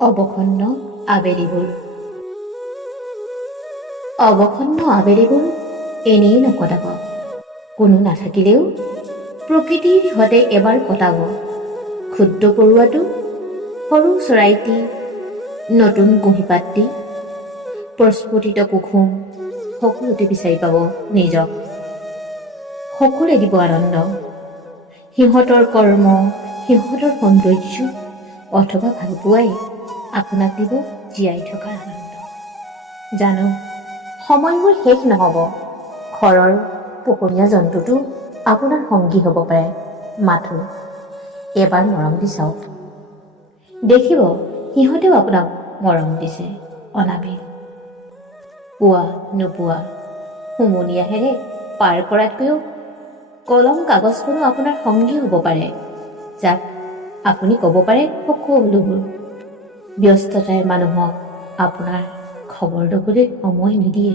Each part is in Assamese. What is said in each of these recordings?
অৱসন্ন আবেলিবোৰ অৱসন্ন আবেলিবোৰ এনেই নকটাব কোনো নাথাকিলেও প্ৰকৃতিৰ সতে এবাৰ কটাব। ক্ষুদ্ৰ পৰুৱাটো, সৰু চৰাইটি, নতুন কুঁহিপাতটি, প্ৰস্ফুটিত কুসুম, সকলোতে বিচাৰি পাব নিজক। সকলোৱে দিব আনন্দ। সিহঁতৰ কৰ্ম, সিহঁতৰ সৌন্দৰ্য অথবা ভালপোৱাই আপোনাক দিব জীয়াই থকাৰ আনন্দ। জানো সময়বোৰ শেষ নহ'ব। ঘৰৰ পোহনীয়া জন্তুটো আপোনাৰ সংগী হ'ব পাৰে। মাথো এবাৰ মৰম দি চাওক। দেখিব সিহঁতেও আপোনাক মৰম দিছে অনাবিল। পোৱা নোপোৱা হুমনিয়াহেৰে পাৰ কৰাতকৈও কলম কাগজখনো আপোনাৰ সংগী হ'ব পাৰে। যাক আপুনি ক'ব পাৰে সকলোবোৰ ব্যস্ততাই মানুহক আপোনাৰ খবৰ ল'বলৈ সময় নিদিয়ে।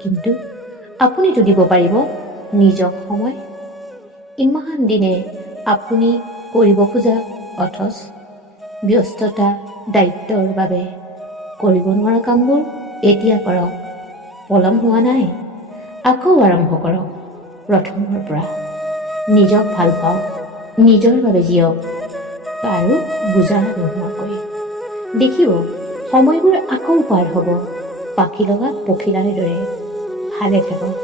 কিন্তু আপুনিতো দিব পাৰিব নিজক সময়। ইমান দিনে আপুনি কৰিব খোজা অথচ ব্যস্ততা দায়িত্বৰ বাবে কৰিব নোৱাৰা কামবোৰ এতিয়া কৰক পলম হোৱা নাই আকৌ আৰম্ভ কৰক। প্ৰথমৰ পৰা নিজক ভাল পাওক নিজৰ বাবে জীয়ক কাৰো বুজা নোহোৱাকৈ। দেখিব সময়বোৰ আকৌ পাৰ হ'ব। পাখি লগা পখিলাৰ দৰে ভালে থাকক।